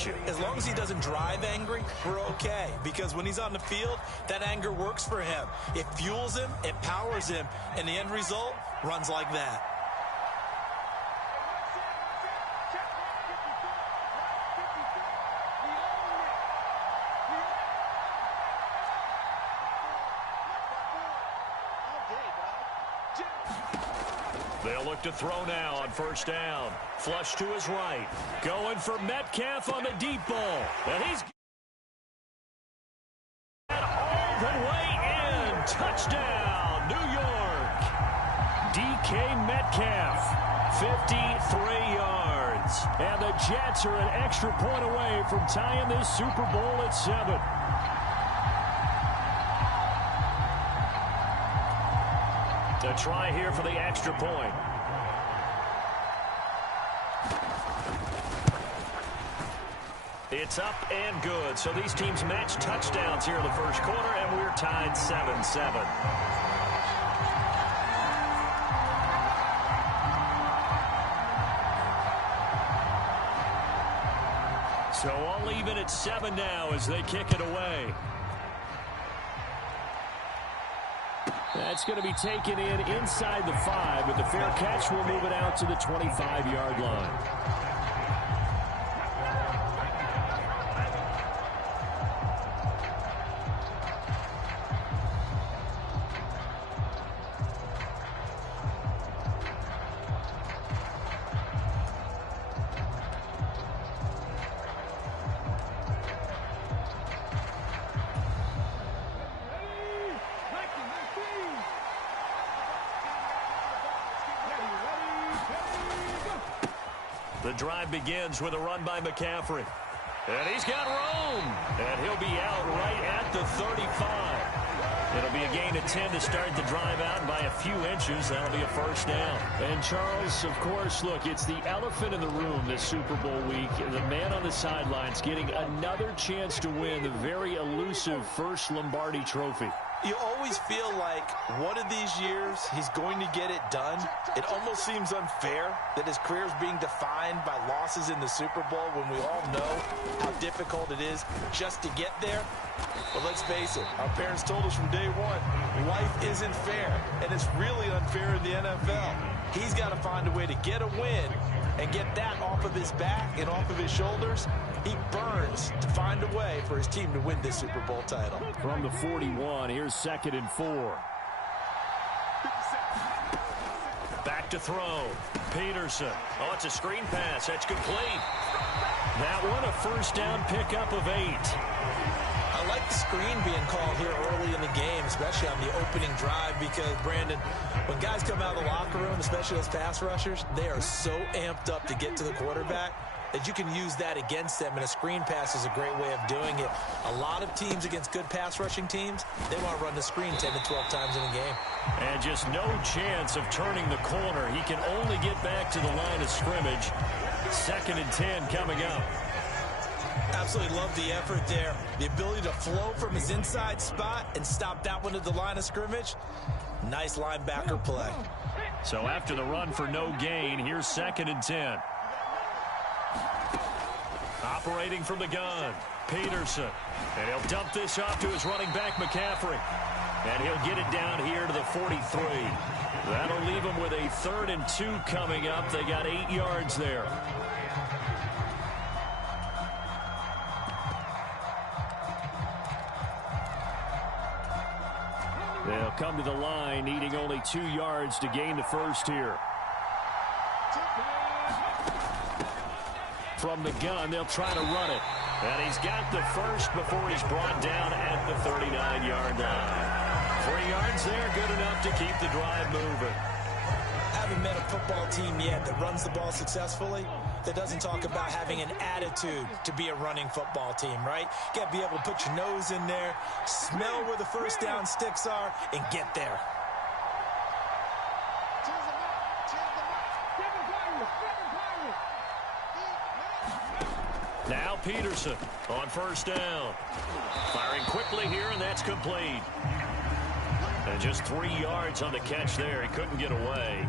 about you. As long as he doesn't drive angry, we're okay. Because when he's on the field, that anger works for him. It fuels him, it powers him, and the end result runs like that. They'll look to throw now on first down. Flush to his right. Going for Metcalf on the deep ball. And he's all the way in. Touchdown, New York. DK Metcalf, 53 yards. And the Jets are an extra point away from tying this Super Bowl at 7. A try here for the extra point. It's up and good. So these teams match touchdowns here in the first quarter, and we're tied 7-7. So all even at 7 now as they kick it away. That's going to be taken in inside the 5, but the fair catch will move it out to the 25-yard line. The drive begins with a run by McCaffrey. And he's got room. And he'll be out right at the 35. It'll be a gain of 10 to start the drive out by a few inches. That'll be a first down. And Charles, of course, look, it's the elephant in the room this Super Bowl week. The man on the sidelines getting another chance to win the very elusive first Lombardi trophy. You always feel like one of these years he's going to get it done. It almost seems unfair that his career is being defined by losses in the Super Bowl when we all know how difficult it is just to get there. But let's face it, our parents told us from day one, life isn't fair, and it's really unfair in the NFL. He's got to find a way to get a win and get that off of his back and off of his shoulders. He burns to find a way for his team to win this Super Bowl title. From the 41, here's 2nd and 4. Back to throw. Peterson. Oh, it's a screen pass. That's complete. That one a first down pickup of 8. I like the screen being called here early in the game, especially on the opening drive, because, Brandon, when guys come out of the locker room, especially those pass rushers, they are so amped up to get to the quarterback that you can use that against them, and a screen pass is a great way of doing it. A lot of teams against good pass rushing teams, they want to run the screen 10 to 12 times in a game. And just no chance of turning the corner. He can only get back to the line of scrimmage. 2nd and 10 coming up. Absolutely love the effort there. The ability to flow from his inside spot and stop that one at the line of scrimmage. Nice linebacker play. So after the run for no gain, here's 2nd and 10. Operating from the gun, Peterson. And he'll dump this off to his running back, McCaffrey. And he'll get it down here to the 43. That'll leave him with a 3rd and 2 coming up. They got 8 yards there. They'll come to the line, needing only 2 yards to gain the first here. From the gun, they'll try to run it. And he's got the first before he's brought down at the 39-yard line. 3 yards there, good enough to keep the drive moving. Haven't met a football team yet that runs the ball successfully, that doesn't talk about having an attitude to be a running football team, right? You got to be able to put your nose in there, smell where the first down sticks are, and get there. Now Peterson on first down. Firing quickly here, and that's complete. And just 3 yards on the catch there. He couldn't get away.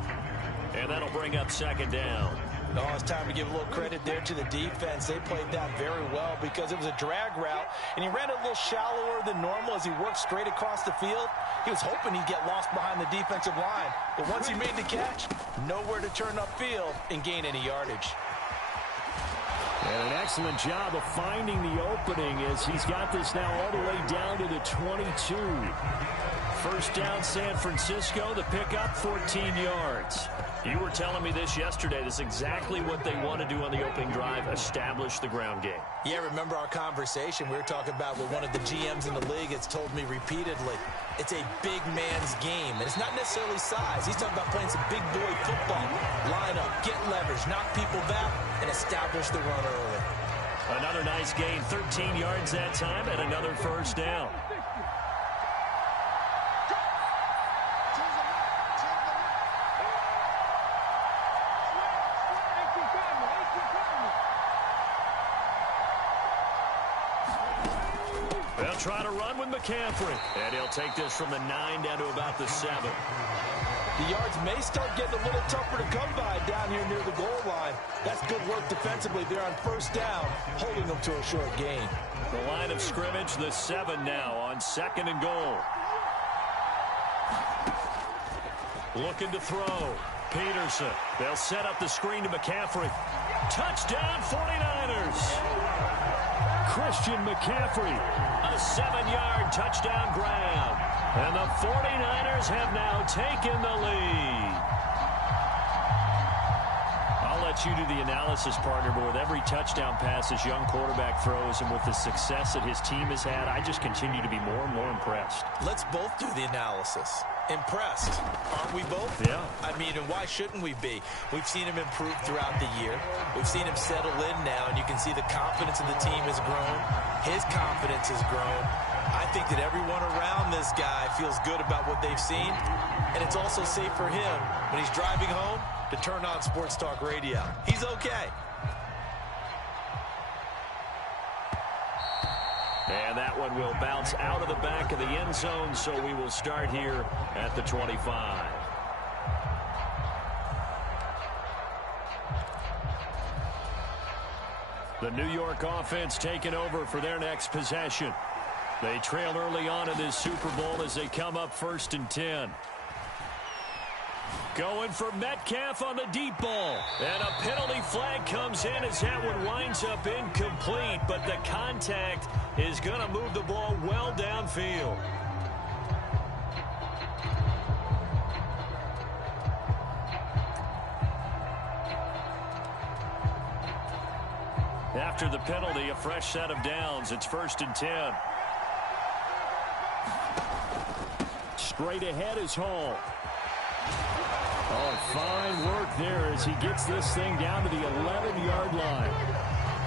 And that'll bring up 2nd down. Oh, it's time to give a little credit there to the defense. They played that very well because it was a drag route, and he ran it a little shallower than normal as he worked straight across the field. He was hoping he'd get lost behind the defensive line, but once he made the catch, nowhere to turn upfield and gain any yardage. And an excellent job of finding the opening as he's got this now all the way down to the 22. First down, San Francisco. The pickup, 14 yards. You were telling me this yesterday. This is exactly what they want to do on the opening drive, establish the ground game. Yeah, remember our conversation? We were talking about what one of the GMs in the league has told me repeatedly. It's a big man's game, and it's not necessarily size. He's talking about playing some big boy football. Line up, get leverage, knock people back, and establish the run early. Another nice gain, 13 yards that time, and another first down. They'll try to run with McCaffrey. And he'll take this from the 9 down to about the 7. The yards may start getting a little tougher to come by down here near the goal line. That's good work defensively there on first down, holding them to a short gain. The line of scrimmage, the 7 now on 2nd and goal. Looking to throw. Peterson. They'll set up the screen to McCaffrey. Touchdown 49ers. Christian McCaffrey, a 7-yard touchdown grab. And the 49ers have now taken the lead. I'll let you do the analysis, partner, but with every touchdown pass this young quarterback throws and with the success that his team has had, I just continue to be more and more impressed. Let's both do the analysis. Impressed. Aren't we both? Yeah. I mean, and why shouldn't we be? We've seen him improve throughout the year. We've seen him settle in now, and you can see the confidence of the team has grown. His confidence has grown. I think that everyone around this guy feels good about what they've seen, and it's also safe for him when he's driving home to turn on Sports Talk Radio. He's okay. And that one will bounce out of the back of the end zone, so we will start here at the 25. The New York offense taking over for their next possession. They trail early on in this Super Bowl as they come up 1st and 10. Going for Metcalf on the deep ball. And a penalty flag comes in as that one winds up incomplete. But the contact is going to move the ball well downfield. After the penalty, a fresh set of downs. It's 1st and 10. Straight ahead is Hall. Oh, fine work there as he gets this thing down to the 11-yard line.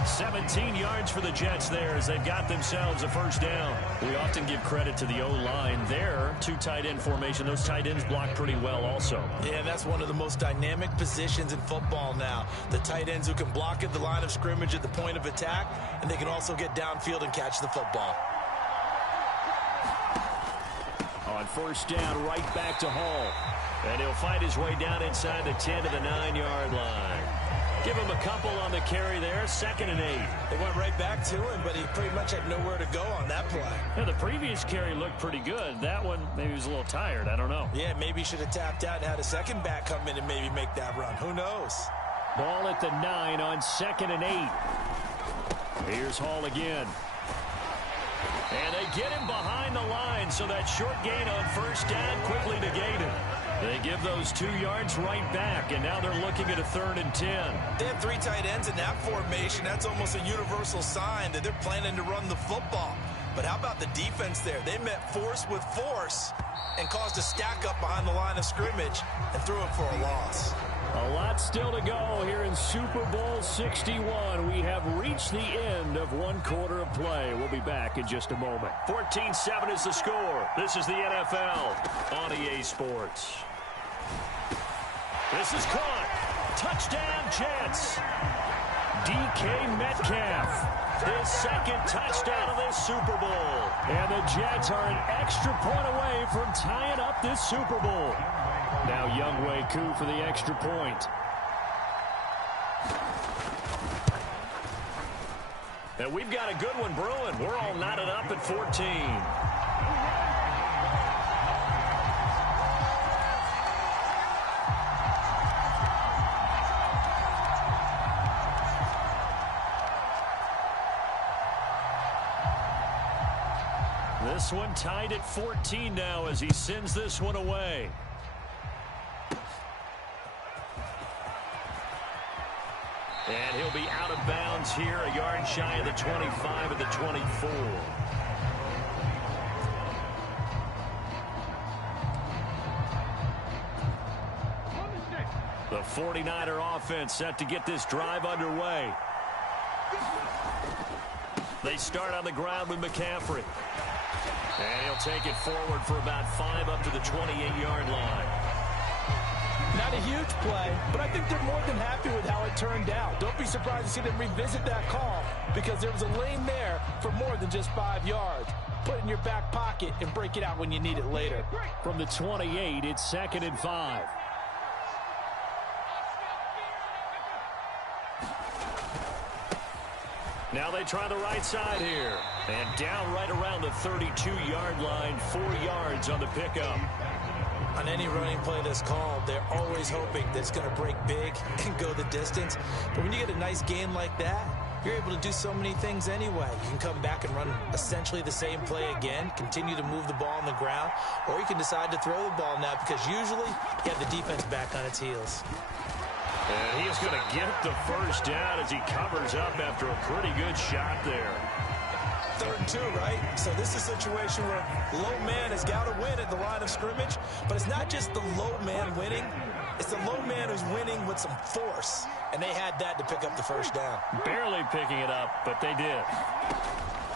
17 yards for the Jets there as they've got themselves a first down. We often give credit to the O-line there. 2 tight end formation. Those tight ends block pretty well also. Yeah, that's one of the most dynamic positions in football now. The tight ends who can block at the line of scrimmage at the point of attack, and they can also get downfield and catch the football. On first down, right back to Hall. And he'll fight his way down inside the 10 to the 9-yard line. Give him a couple on the carry there. 2nd and 8. They went right back to him, but he pretty much had nowhere to go on that play. Yeah, the previous carry looked pretty good. That one, maybe he was a little tired. I don't know. Yeah, maybe he should have tapped out and had a second back come in and maybe make that run. Who knows? Ball at the 9 on 2nd and 8. Here's Hall again. And they get him behind the line, so that short gain on first down quickly negated. They give those 2 yards right back, and now they're looking at a 3rd and 10. They have 3 tight ends in that formation. That's almost a universal sign that they're planning to run the football. But how about the defense there? They met force with force and caused a stack up behind the line of scrimmage and threw it for a loss. A lot still to go here in Super Bowl 61. We have reached the end of 1 quarter of play. We'll be back in just a moment. 14-7 is the score. This is the NFL on EA Sports. This is caught. Touchdown, Jets. DK Metcalf. His 2nd touchdown of this Super Bowl. And the Jets are an extra point away from tying up this Super Bowl. Now Younghoe Koo for the extra point. And we've got a good one brewing. We're all knotted up at 14. This one tied at 14 now as he sends this one away. And he'll be out of bounds here, a yard shy of the 25 of the 24. The 49er offense set to get this drive underway. They start on the ground with McCaffrey. And he'll take it forward for about 5 up to the 28-yard line. Not a huge play, but I think they're more than happy with how it turned out. Don't be surprised to see them revisit that call because there was a lane there for more than just 5 yards. Put it in your back pocket and break it out when you need it later. From the 28, it's 2nd and 5. Now they try the right side here. And down right around the 32-yard line, 4 yards on the pickup. On any running play that's called, they're always hoping that it's going to break big and go the distance. But when you get a nice gain like that, you're able to do so many things anyway. You can come back and run essentially the same play again, continue to move the ball on the ground, or you can decide to throw the ball now because usually you have the defense back on its heels. And he is going to get the first down as he covers up after a pretty good shot there. 3rd and 2, right? So this is a situation where low man has got to win at the line of scrimmage, but it's not just the low man winning. It's the low man who's winning with some force, and they had that to pick up the first down. Barely picking it up, but they did.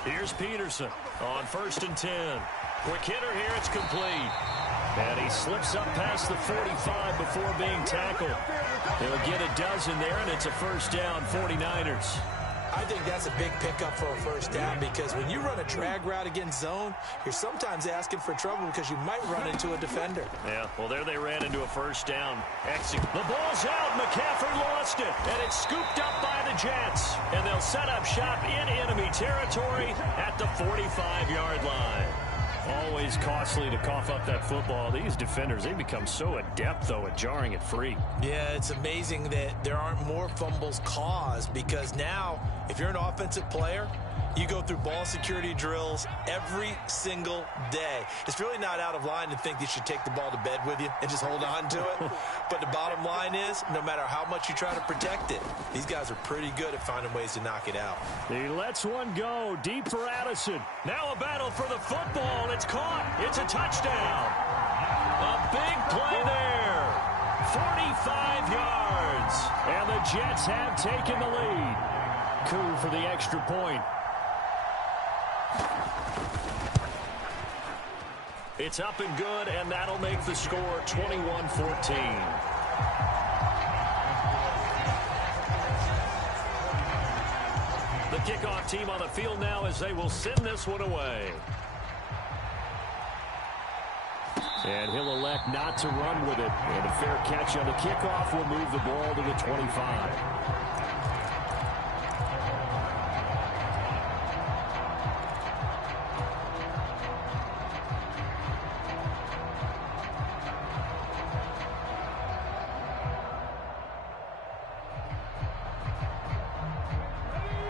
Here's Peterson on 1st and 10. Quick hitter here, it's complete. And he slips up past the 45 before being tackled. He'll get a dozen there, and it's a first down, 49ers. I think that's a big pickup for a first down because when you run a drag route against zone, you're sometimes asking for trouble because you might run into a defender. Yeah, well, there they ran into a first down. The ball's out. McCaffrey lost it, and it's scooped up by the Jets. And they'll set up shop in enemy territory at the 45-yard line. Always costly to cough up that football. These defenders, they become so adept, though, at jarring it free. Yeah, it's amazing that there aren't more fumbles caused because now, if you're an offensive player, you go through ball security drills every single day. It's really not out of line to think you should take the ball to bed with you and just hold on to it. But the bottom line is, no matter how much you try to protect it, these guys are pretty good at finding ways to knock it out. He lets one go deep for Addison. Now a battle for the football. It's caught. It's a touchdown. A big play there. 45 yards. And the Jets have taken the lead. Coup for the extra point. It's up and good, and that'll make the score 21-14. The kickoff team on the field now as they will send this one away. And he'll elect not to run with it. And a fair catch on the kickoff will move the ball to the 25.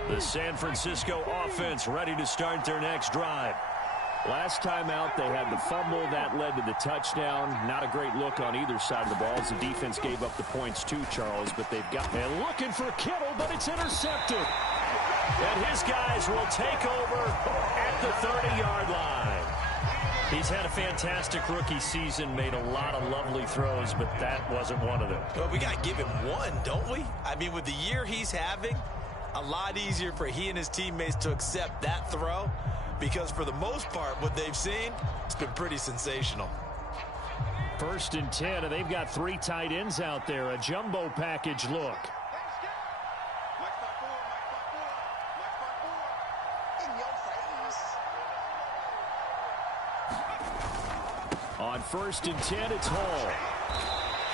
The San Francisco offense ready to start their next drive. Last time out, they had the fumble. That led to the touchdown. Not a great look on either side of the ball as the defense gave up the points too, Charles. But they've got... And looking for Kittle, but it's intercepted. And his guys will take over at the 30-yard line. He's had a fantastic rookie season, made a lot of lovely throws, but that wasn't one of them. Well, we got to give him one, don't we? I mean, with the year he's having, a lot easier for he and his teammates to accept that throw because for the most part, what they've seen, it's been pretty sensational. 1st and 10, and they've got 3 tight ends out there. A jumbo package look. On 1st and 10, it's Hall.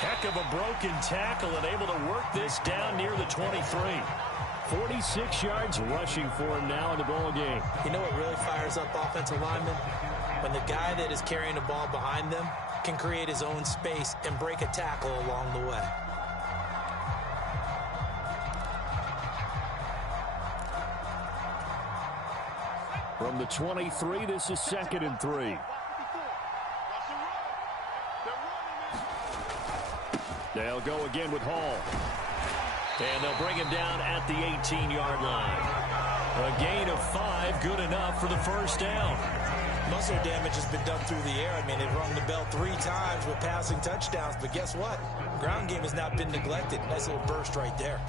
Heck of a broken tackle and able to work this down near the 23. 46 yards rushing for him now in the ball game. You know what really fires up offensive linemen? When the guy that is carrying the ball behind them can create his own space and break a tackle along the way. From the 23, this is 2nd and 3. They'll go again with Hall. And they'll bring him down at the 18-yard line. A gain of 5, good enough for the first down. Muscle damage has been done through the air. I mean, they've rung the bell 3 times with passing touchdowns, but guess what? Ground game has not been neglected. Nice little burst right there.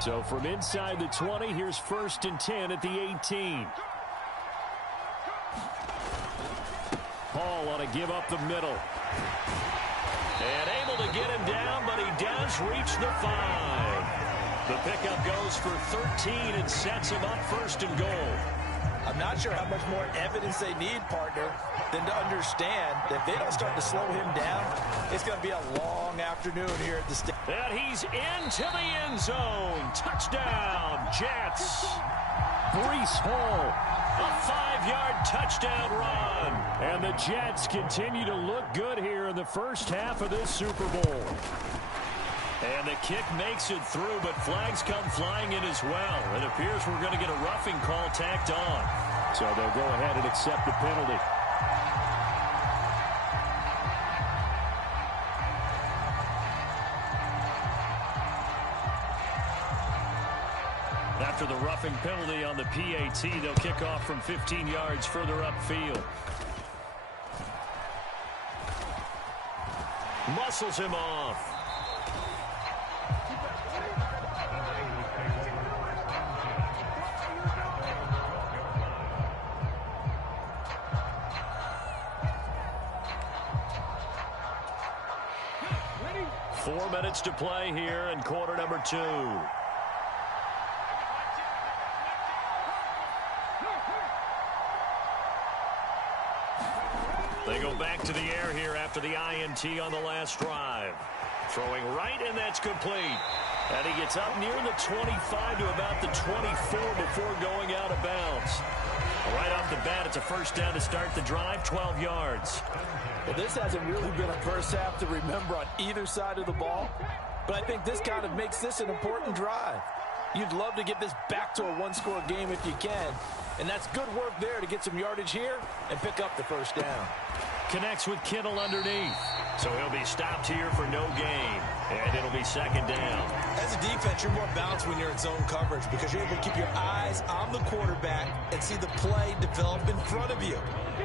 So from inside the 20, here's 1st and 10 at the 18. Hall on a give up the middle. And able to get him down, but he does reach the 5. The pickup goes for 13 and sets him up 1st and goal. I'm not sure how much more evidence they need, partner, than to understand that if they don't start to slow him down, it's going to be a long afternoon here at the stadium. And he's into the end zone. Touchdown, Jets. Breece Hall, a 5-yard touchdown run. And the Jets continue to look good here in the first half of this Super Bowl. And the kick makes it through, but flags come flying in as well. It appears we're going to get a roughing call tacked on. So they'll go ahead and accept the penalty. After the roughing penalty on the PAT, they'll kick off from 15 yards further upfield. Muscles him off. Ready? 4 minutes to play here in quarter number 2. They go back to the air here after the INT on the last drive. Throwing right, and that's complete. And he gets up near the 25 to about the 24 before going out of bounds. Right off the bat, it's a first down to start the drive, 12 yards. Well, this hasn't really been a first half to remember on either side of the ball, but I think this kind of makes this an important drive. You'd love to get this back to a one-score game if you can, and that's good work there to get some yardage here and pick up the first down. Connects with Kittle underneath, so he'll be stopped here for no gain, and it'll be 2nd down. As a defense, you're more balanced when you're in zone coverage because you're able to keep your eyes on the quarterback and see the play develop in front of you.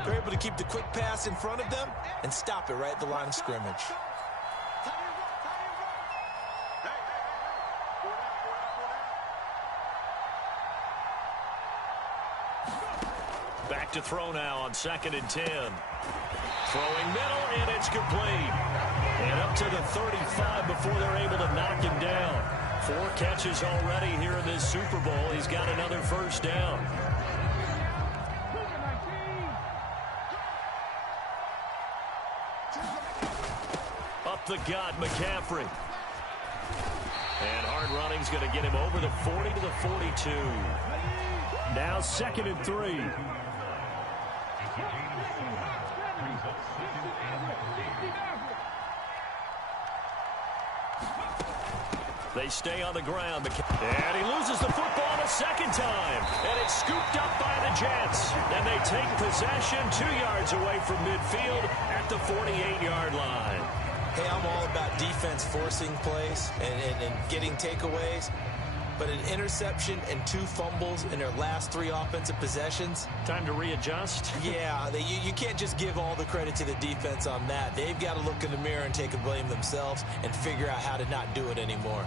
You're able to keep the quick pass in front of them and stop it right at the line of scrimmage. Back to throw now on 2nd and 10. Throwing middle, and it's complete. And up to the 35 before they're able to knock him down. 4 catches already here in this Super Bowl. He's got another first down. Up the gut, McCaffrey. And hard running's going to get him over the 40 to the 42. Now 2nd and 3. They stay on the ground. And he loses the football a second time. And it's scooped up by the Jets. And they take possession 2 yards away from midfield at the 48-yard line. Hey, I'm all about defense forcing plays and getting takeaways. But an interception and 2 fumbles in their last 3 offensive possessions. Time to readjust? Yeah, you can't just give all the credit to the defense on that. They've got to look in the mirror and take a blame themselves and figure out how to not do it anymore.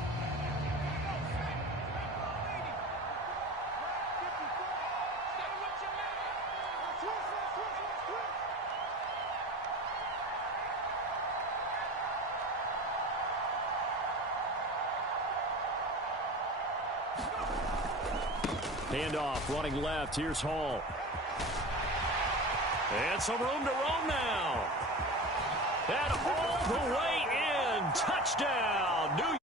Handoff, running left. Here's Hall. And some room to roam now. And Hall the way in. Touchdown, New York.